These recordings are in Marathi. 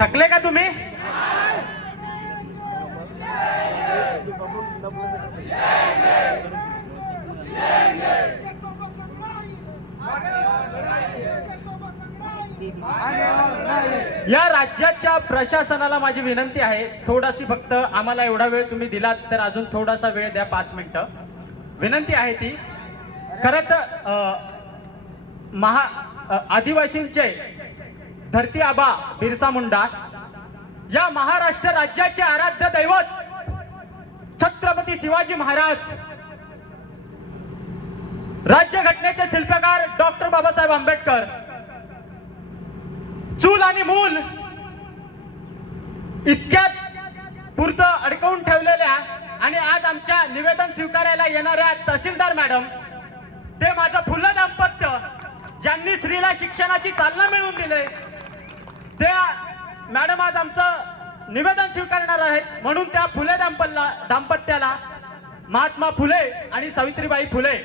थकले का तुम्ही? या राज्याच्या प्रशासनाला माझी विनंती आहे, थोडाशी फक्त आम्हाला एवढा वेळ तुम्ही दिलात तर अजून थोडासा वेळ द्या, 5 मिनिटं विनंती आहे ती. खरं तर आदिवासींचे धरती आबा बिरसा मुंडा या महाराष्ट्र राज्याचे आराध्य दैवत छत्रपती शिवाजी महाराज, राज्यघटनेचे शिल्पकार डॉक्टर बाबासाहेब आंबेडकर, चूल आणि मूल इतक्याच पुरतं अडकवून ठेवलेल्या आणि आज आमच्या निवेदन स्वीकारायला येणाऱ्या तहसीलदार मॅडम, ते माझं फुलं दाम्पत्य ज्यांनी स्त्रीला शिक्षणाची चालना मिळवून दिले, त्या मॅडम आज आमचं निवेदन स्वीकारणार आहेत. म्हणून त्या फुले दाम्पत्याला महात्मा फुले आणि सावित्रीबाई फुले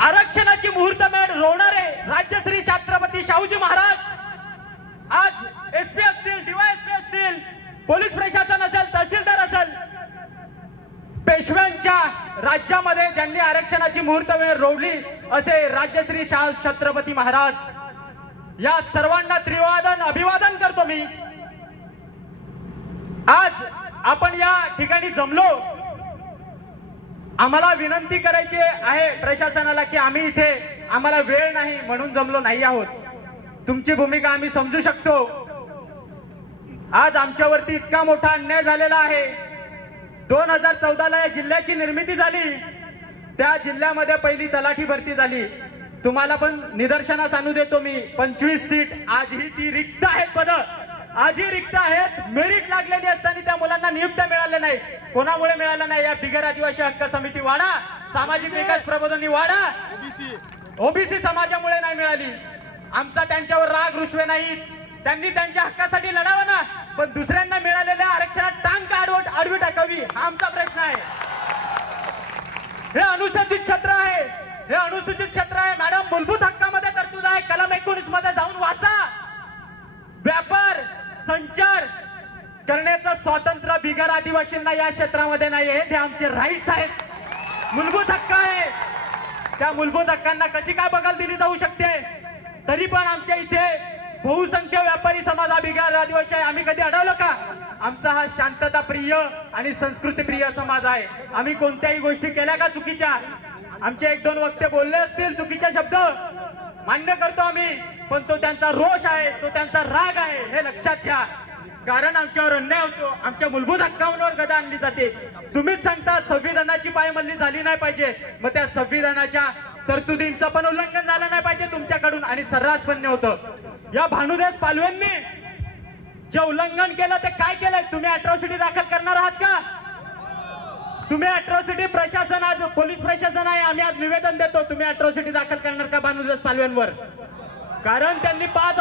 आरक्षणाची मुहूर्तमेढ रोवणारे राज्यश्री छत्रपती शाहूजी महाराज, आज एसपी असतील, डीवायएसपी असतील, पोलीस प्रशासन असेल, तहसीलदार असेल, पेशव्यांच्या राज्यामध्ये ज्यांनी आरक्षणाची मुहूर्तमेढ रोवली असे राज्यश्री शाहू छत्रपती महाराज, या सर्वांना त्रिवादन अभिवादन करतो मी. आज आपण या ठिकाणी जमलो, आम्हाला विनंती करायची आहे प्रशासनाला की आम्ही इथे आम्हाला वेळ नाही म्हणून जमलो नाही आहोत. तुमची भूमिका आम्ही समजू शकतो. आज आमच्यावरती इतका मोठा अन्याय झालेला आहे. 2014 ला या जिल्ह्याची निर्मिती झाली, त्या जिल्ह्यामध्ये पहिली तलाठी भरती झाली. तुम्हाला पण निदर्शनास आणू देतो मी, 25 सीट आजही ती रिक्त आहेत, पद आजही रिक्त आहेत. मेरिट लागलेली असताना त्या मुलांना नियुक्त्या मिळाल्या नाही. कोणामुळे मिळाल्या नाही? या बिगर आदिवासी हक्क समिती वाडा, सामाजिक विकास प्रबोधिनी वाडा, ओबीसी समाजामुळे नाही मिळाली. आमचा त्यांच्यावर राग रुसवे नाही, त्यांनी त्यांच्या हक्कासाठी लढावं ना, पण दुसऱ्यांना मिळालेल्या आरक्षणात टांग का आडवी टाकावी हा आमचा प्रश्न आहे. हे अनुसूचित क्षेत्र आहे, हे अनुसूचित क्षेत्र आहे मॅडम. मूलभूत हक्कामध्ये तरतूद आहे. कलम 19 मध्ये जाऊन वाचा. व्यापार संचार करण्याचं स्वातंत्र्य बिगर आदिवासींना या क्षेत्रामध्ये नाही. हे आमचे राईट्स आहेत, मूलभूत हक्क आहे. त्या मूलभूत हक्कांना कशी काय बगल दिली जाऊ शकते? तरी पण आमच्या इथे बहुसंख्य व्यापारी समाज हा बिगर आदिवासी आहे. आम्ही कधी अडवलं का? आमचा हा शांतता प्रिय आणि संस्कृती प्रिय समाज आहे. आम्ही कोणत्याही गोष्टी केल्या का चुकीच्या? आमचे 1-2 वक्ते बोलले असतील चुकीचे शब्द, मान्य करतो आम्ही, पण तो त्यांचा रोष आहे, तो त्यांचा राग आहे, हे लक्षात घ्या. कारण आमच्यावर अन्याय होतो, आमच्या मूलभूत हक्कांवर गदा आणली जाते. तुम्हीच सांगता संविधानाची पायमल्ली झाली नाही पाहिजे, मग त्या संविधानाच्या तरतुदींचं पण उल्लंघन झालं नाही पाहिजे तुमच्याकडून, आणि सर्रासपणे होतं. या भानुदास पालवेंनी जे उल्लंघन केलं ते काय केलंय? तुम्ही अॅट्रॉसिटी दाखल करणार आहात का? तुम्ही अॅट्रॉसिटी प्रशासन, आज पोलीस प्रशासन आहे, आम्ही आज निवेदन देतो, तुम्ही अॅट्रॉसिटी दाखल करणार का भानुदास पालवेंवर? कारण त्यांनी 5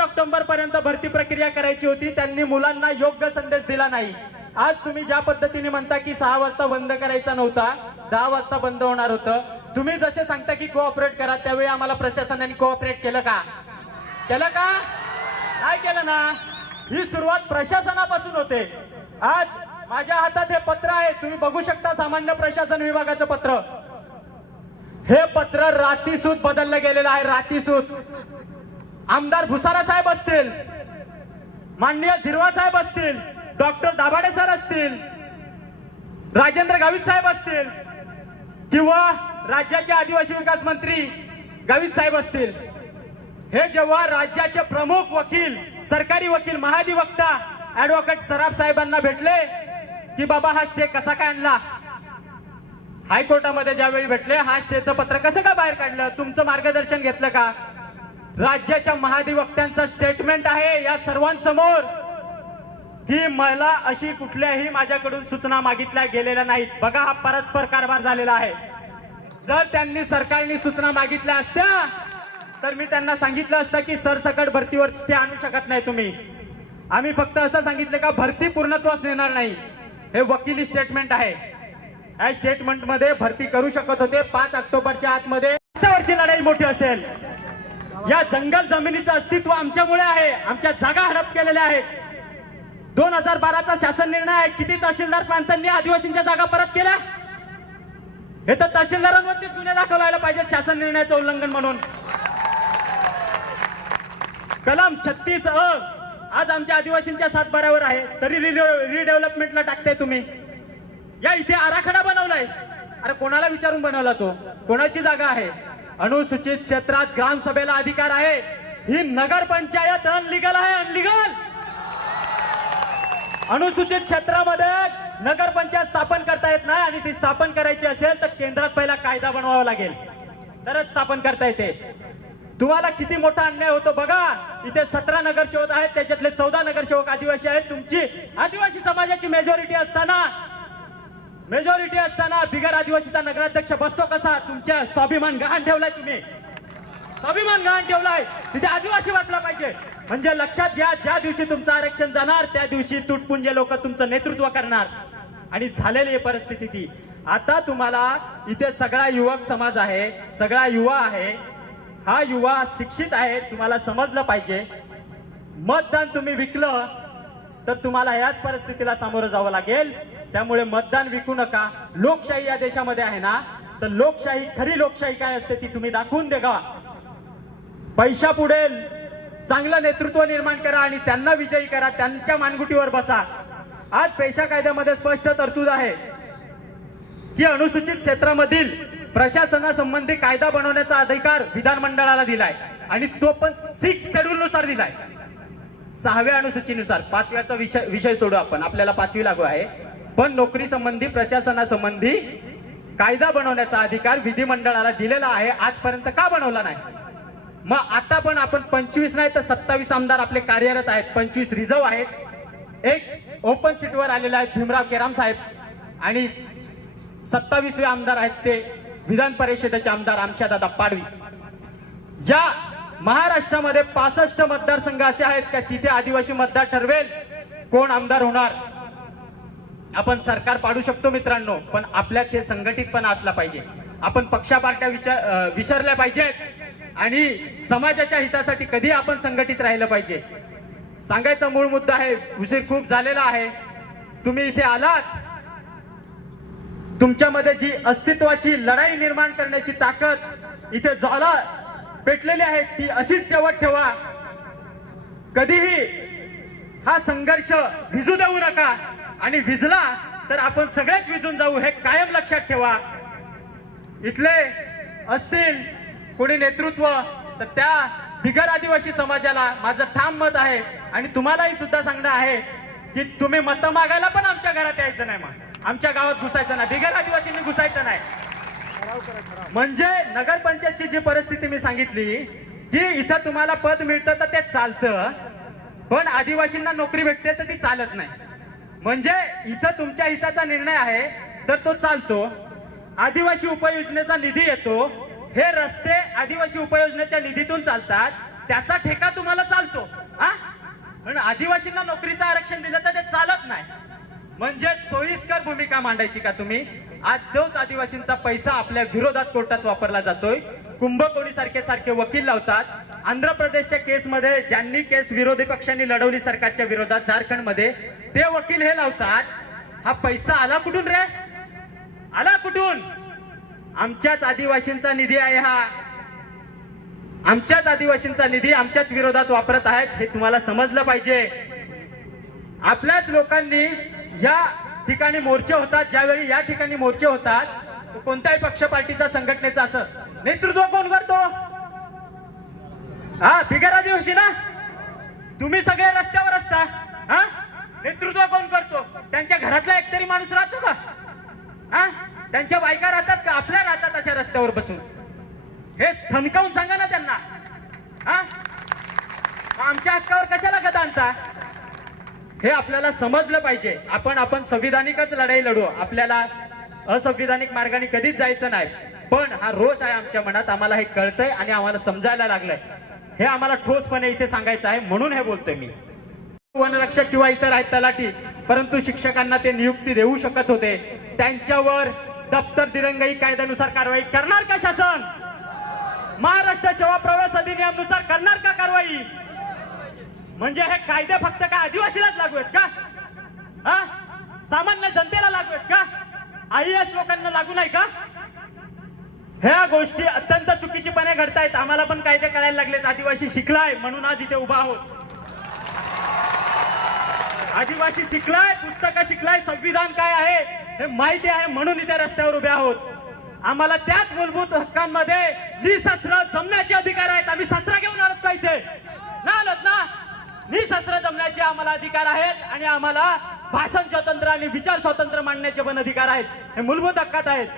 ऑक्टोबर पर्यंत भरती प्रक्रिया करायची होती, त्यांनी मुलांना योग्य संदेश दिला नाही. आज तुम्ही ज्या पद्धतीने म्हणता की 6 वाजता बंद करायचा नव्हता, 10 वाजता बंद होणार होतं, तुम्ही जसे सांगता की कोऑपरेट करा, त्यावेळी आम्हाला प्रशासनाने कोऑपरेट केलं का? केलं का? नाही केलं ना. ही सुरुवात प्रशासनापासून होते. आज माझ्या हातात हे पत्र आहे, तुम्ही बघू शकता, सामान्य प्रशासन विभागाचं पत्र. हे पत्र रातीसूत बदललं गेलेलं आहे, रातीसूत. आमदार भुसारा साहेब असतील, माननीय झिरवा साहेब असतील, डॉक्टर दाभाडे सर असतील, राजेंद्र गावित साहेब असतील, किंवा राज्याचे आदिवासी विकास मंत्री गावित साहेब असतील, हे जेव्हा राज्याचे प्रमुख वकील, सरकारी वकील, महाधिवक्ता ऍडव्होकेट सराफ साहेबांना भेटले की बाबा हा स्टे कसा काय आणला, हायकोर्टामध्ये ज्यावेळी भेटले, हा स्टेचं पत्र कसं काय बाहेर काढलं, तुमचं मार्गदर्शन घेतलं का? राज्याच्या महाधिवक्त्यांचं स्टेटमेंट आहे या सर्वांसमोर की मला अशी कुठल्याही माझ्याकडून सूचना मागितल्या गेलेल्या नाहीत. बघा, हा परस्पर कारभार झालेला आहे. जर त्यांनी सरकारने सूचना मागितल्या असत्या तर मी त्यांना सांगितलं असतं की सरसकट भरतीवर स्टे आणू शकत नाही तुम्ही. आम्ही फक्त असं सांगितलं का भरती पूर्णत्वास नेणार नाही. हे वकिली स्टेटमेंट आहे. या स्टेटमेंट मध्ये भरती करू शकत होते. 5 ऑक्टोबरच्या आतमध्ये रस्त्यावरची लढाई मोठी असेल. या जंगल जमिनीचं अस्तित्व आमच्यामुळे आहे. आमच्या जागा हडप केलेल्या आहेत. 2012चा शासन निर्णय आहे. किती तहसीलदार प्रांतांनी आदिवासींच्या जागा परत केल्या? हे तर तहसीलदारांवरती गुन्हे दाखवायला पाहिजे शासन निर्णयाचं उल्लंघन म्हणून. कलम 36 आज आमच्या आदिवासींच्या सातबाऱ्यावर आहे, तरी रिडेव्हलपमेंटला टाकताय तुम्ही. या इथे आराखडा बनवलाय. अरे कोणाला विचारून बनवला तो? कोणाची जागा आहे? अनुसूचित क्षेत्रात ग्रामसभेला अधिकार आहे. ही नगरपंचायत अनलिगल आहे, अनलिगल. अनुसूचित क्षेत्रामध्ये नगरपंचायत स्थापन करता येत नाही आणि ती स्थापन करायची असेल तर केंद्रात पहिला कायदा बनवावा लागेल, तरच स्थापन करता येते. तुम्हाला किती मोठा अन्याय होतो बघा. इथे 17 नगरसेवक आहेत, त्याच्यातले 14 नगरसेवक आदिवासी आहेत. तुमची आदिवासी समाजाची मेजॉरिटी असताना बिगर आदिवासीचा नगराध्यक्ष बसतो कसा? तुमच्या स्वाभिमान गहाण ठेवलाय तुम्ही, स्वाभिमान गहाण ठेवलाय. तिथे आदिवासी वाचला पाहिजे. म्हणजे लक्षात घ्या, ज्या दिवशी तुमचं आरक्षण जाणार त्या दिवशी तुटपुंजे लोक तुमचं नेतृत्व करणार. आणि झालेली परिस्थिती ती. आता तुम्हाला इथे सगळा युवक समाज आहे, सगळा युवा आहे. हा युवा शिक्षित आहे, तुम्हाला समजलं पाहिजे. मतदान तुम्ही विकलं तर तुम्हाला याच परिस्थितीला सामोरं जावं लागेल. त्यामुळे मतदान विकू नका. लोकशाही या देशामध्ये आहे ना, तर लोकशाही, खरी लोकशाही काय असते ती तुम्ही दाखवून देगा. पैशा पुढे चांगलं नेतृत्व निर्माण करा आणि त्यांना विजयी करा, त्यांच्या मानगुटीवर बसा. आज पेशा कायद्यामध्ये स्पष्ट तरतूद आहे की अनुसूचित क्षेत्रामधील प्रशासनासंबंधी कायदा बनवण्याचा अधिकार विधानमंडळाला दिलाय आणि तो पण 6 शेड्यूल नुसार दिलाय. 6व्या अनुसूचीनुसार. 5व्याचा विषय सोडू आपण, आपल्याला 5वी लागू आहे. पण नोकरी संबंधी प्रशासनासंबंधी कायदा बनवण्याचा अधिकार विधिमंडळाला दिलेला आहे. आजपर्यंत का बनवला नाही? मग आता पण आपण 25 नाही तर 27 आमदार आपले कार्यरत आहेत. 25 रिझर्व आहेत. एक ओपन सीटवर आलेले आहेत भीमराव केराम साहेब आणि 27वे आमदार आहेत ते विधान परिषदेचे आमदार आमशादादा पाडवी. या महाराष्ट्रामध्ये 65 मतदारसंघ असे आहेत का तिथे आदिवासी मतदार ठरवेल कोण आमदार होणार. आपण सरकार पाडू शकतो मित्रांनो, पण आपल्यात हे संघटितपणा असला पाहिजे. आपण पक्षापार्ट्या विसरल्या पाहिजेत आणि समाजाच्या हितासाठी कधी आपण संघटित राहिलं पाहिजे. सांगायचा मूळ मुद्दा आहे, उशीर खूप झालेला आहे. तुम्ही इथे आलात, तुमच्यामध्ये जी अस्तित्वाची लढाई निर्माण करण्याची ताकद इथे ज्वाला पेटलेली आहे ती अशीच तेवत ठेवा. कधीही हा संघर्ष विझू देऊ नका आणि विझला तर आपण सगळेच विझून जाऊ, हे कायम लक्षात ठेवा. इथले असतील कोणी नेतृत्व तर त्या बिगर आदिवासी समाजाला माझं ठाम मत आहे आणि तुम्हालाही सुद्धा सांगणं आहे की तुम्ही मतं मागायला पण आमच्या घरात यायचं नाही, मग आमच्या गावात घुसायचं नाही, बिगर आदिवासींनी घुसायचं नाही. म्हणजे नगरपंचायतची जी परिस्थिती मी सांगितली की इथं तुम्हाला पद मिळतं तर ते चालतं, पण आदिवासींना नोकरी भेटते तर ती चालत नाही. म्हणजे इथं तुमच्या हिताचा निर्णय आहे तर तो चालतो. आदिवासी उपयोजनेचा निधी येतो, हे रस्ते आदिवासी उपयोजनेच्या निधीतून चालतात, त्याचा ठेका तुम्हाला चालतो. पण आदिवासींना नोकरीचं आरक्षण दिलं तर ते चालत नाही. म्हणजे सोयीस्कर भूमिका मांडायची का तुम्ही? आज तोच आदिवासींचा पैसा आपल्या विरोधात कोर्टात वापरला जातोय. कुंभकोणी सारखे वकील लावतात. आंध्र प्रदेशच्या केसमध्ये ज्यांनी केस विरोधी पक्षांनी लढवली सरकारच्या विरोधात झारखंडमध्ये, ते वकील हे लावतात. हा पैसा आला कुठून रे? आला कुठून? आमच्याच आदिवासींचा निधी आहे हा. आमच्याच आदिवासींचा निधी आमच्याच विरोधात वापरत आहेत, हे तुम्हाला समजलं पाहिजे. आपल्याच लोकांनी या ठिकाणी मोर्चे होतात, ज्यावेळी या ठिकाणी मोर्चे होतात कोणत्याही पक्ष पार्टीचा संघटनेचा असं नेतृत्व कोण करतो? बिगर आदिवासी ना तुम्ही सगळे रस्त्यावर असता. नेतृत्व कोण करतो? त्यांच्या घरातला एकतरी माणूस राहतो का? त्यांच्या बायका राहतात का? आपल्या राहतात अशा रस्त्यावर बसून? हे थमकावून सांगा ना त्यांना. आमच्या हक्कावर कशाला गदा आणता? हे आपल्याला समजलं पाहिजे. आपण संविधानिकच लढाई लढू, आपल्याला असंविधानिक मार्गाने कधीच जायचं नाही. पण हा रोष आहे आमच्या मनात, आम्हाला हे कळतंय आणि आम्हाला समजायला लागलंय. हे आम्हाला ठोसपणे इथे सांगायचं आहे, म्हणून हे बोलतोय मी. वनरक्षक किंवा इतर आहेत तलाठी, परंतु शिक्षकांना ते नियुक्ती देऊ शकत होते. त्यांच्यावर दप्तर दिरंगाई कायद्यानुसार कारवाई करणार का शासन? महाराष्ट्र सेवा प्रवेश अधिनियमानुसार करणार का कारवाई? म्हणजे हे कायदे फक्त काय आदिवासीलाच लागू आहेत का? हा, सामान्य जनतेला लागू आहेत का? IAS लोकांना लागू नाही का? ह्या गोष्टी अत्यंत चुकीचीपणे घडतायत. आम्हाला पण कायदे करायला लागलेत. आदिवासी शिकलाय म्हणून आज इथे उभा आहोत. आदिवासी शिकलाय, पुस्तकं शिकलाय, संविधान काय आहे हे माहिती आहे म्हणून इथे रस्त्यावर उभे आहोत. आम्हाला त्याच मूलभूत हक्कांमध्ये निशस्त्र जमण्याचे अधिकार आहेत. आम्ही शस्त्र घेऊन आलोत का इथे? ना आलोत ना. निशस्त्र जमण्याचे आम्हाला अधिकार आहेत आणि आम्हाला भाषण स्वातंत्र्य आणि विचार स्वातंत्र्य मांडण्याचे पण अधिकार आहेत. हे मूलभूत हक्कात आहेत.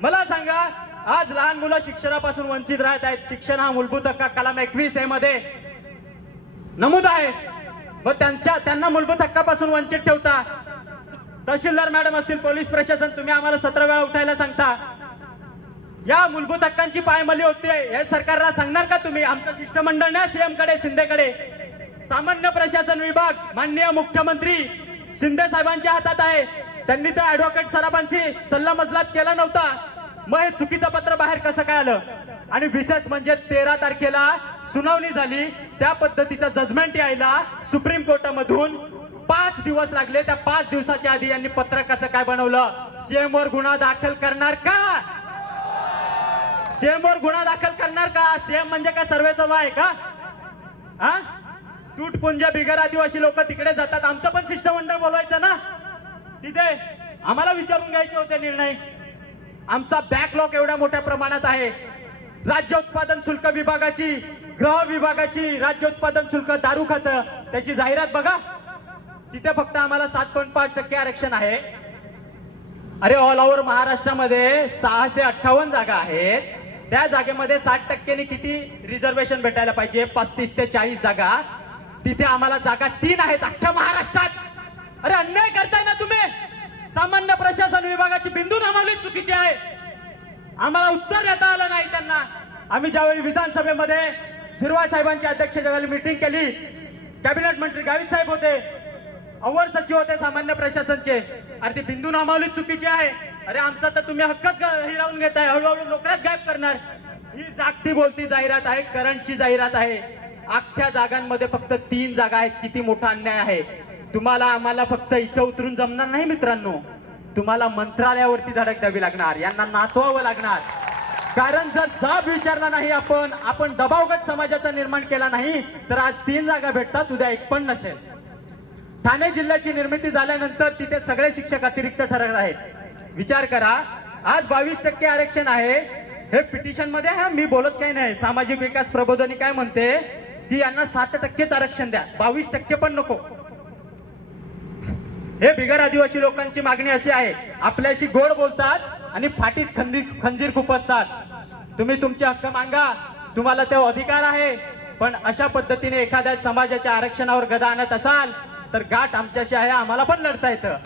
मला सांगा, आज लहान मुलं शिक्षणापासून वंचित राहत आहेत. शिक्षण हा मूलभूत हक्क कलम 21A मध्ये नमूद आहे. व त्यांना मूलभूत हक्कापासून वंचित ठेवता. तहसीलदार मॅडम असतील, पोलीस प्रशासन, तुम्ही आम्हाला 17 वेळा उठायला सांगता. या मूलभूत हक्कांची पायमल्ली होते हे सरकारला सांगणार का तुम्ही? आमचं शिष्टमंडळ ना सीएम कडे, शिंदेकडे. सामान्य प्रशासन विभाग माननीय मुख्यमंत्री शिंदे साहेबांच्या हातात आहे. त्यांनी तर ऍडव्होकेट सराफांशी सल्लामसलत केला नव्हता. मग हे चुकीचं पत्र बाहेर कसं काय आलं? आणि विशेष म्हणजे 13 तारखेला सुनावणी झाली, त्या पद्धतीचं जजमेंट यायला सुप्रीम कोर्टामधून 5 दिवस लागले. त्या 5 दिवसाच्या आधी यांनी पत्र कसं काय बनवलं? सीएम वर गुन्हा दाखल करणार का? सीएम वर गुन्हा दाखल करणार का? सीएम म्हणजे काय सर्वेसर्वा आहे का? हा, तुटपुंज बिगर आदिवासी लोक तिकडे जातात. आमचं पण शिष्टमंडळ बोलवायचं ना तिथे. आम्हाला विचारून घ्यायचे होते निर्णय. आमचा बॅकलॉग एवढ्या मोठ्या प्रमाणात आहे. राज्य उत्पादन शुल्क विभागाची, गृह विभागाची राज्य उत्पादन शुल्क, दारू खातं, त्याची जाहिरात बघा. तिथे फक्त आम्हाला 7.5% आरक्षण आहे. अरे ऑल ओव्हर महाराष्ट्रामध्ये 658 जागा आहेत. त्या जागेमध्ये 60% किती रिझर्वेशन भेटायला पाहिजे? 35 ते 40 जागा. तिथे आम्हाला जागा 3 आहेत अख्ख्या महाराष्ट्रात. अरे अन्याय करताय ना तुम्ही. सामान्य प्रशासन विभागाची बिंदू नामावली चुकीची आहे. आम्हाला उत्तर देता आलं नाही त्यांना. आम्ही ज्यावेळी विधानसभेमध्ये झिरवाळ साहेबांच्या अध्यक्षतेखाली मीटिंग केली, कॅबिनेट मंत्री गावित साहेब होते, अवर सचिव होते सामान्य प्रशासनचे. अरे ती बिंदू नामावली चुकीची आहे. अरे आमचा तर तुम्ही हक्कच हिरावून घेताय. हळूहळू नोकऱ्याच गायब करणार. ही जागती बोलती जाहिरात आहे, करंटची जाहिरात आहे. अख्ख्या जागांमध्ये फक्त 3 जागा आहेत. किती मोठा अन्याय आहे. तुम्हाला आम्हाला फक्त इथं उतरून जमणार नाही मित्रांनो. तुम्हाला मंत्रालयावरती धडक द्यावी लागणार. यांना नाचवावं लागणार. कारण जर जाब विचारला नाही आपण दबावगट समाजाचा निर्माण केला नाही तर आज 3 जागा भेटतात, उद्या 1 पण नसेल. ठाणे जिल्ह्याची निर्मिती झाल्यानंतर तिथे सगळे शिक्षक अतिरिक्त ठरत आहेत. विचार करा, आज 22% आरक्षण आहे. हे पिटिशन मध्ये आहे, मी बोलत काही नाही. सामाजिक विकास प्रबोधनी काय म्हणते की यांना 7%च आरक्षण द्या, 22% पण नको. हे बिगर आदिवासी लोकांची मागणी अशी आहे. आपल्याशी गोड बोलतात आणि फाटीत खंजीर खुपसतात. तुम्ही तुमचे हक्क मागा, तुम्हाला तो अधिकार आहे. पण अशा पद्धतीने एखाद्या समाजाच्या आरक्षणावर गदा आणत असाल तर गाठ आमच्याशी आहे. आम्हाला पण लढता येतं.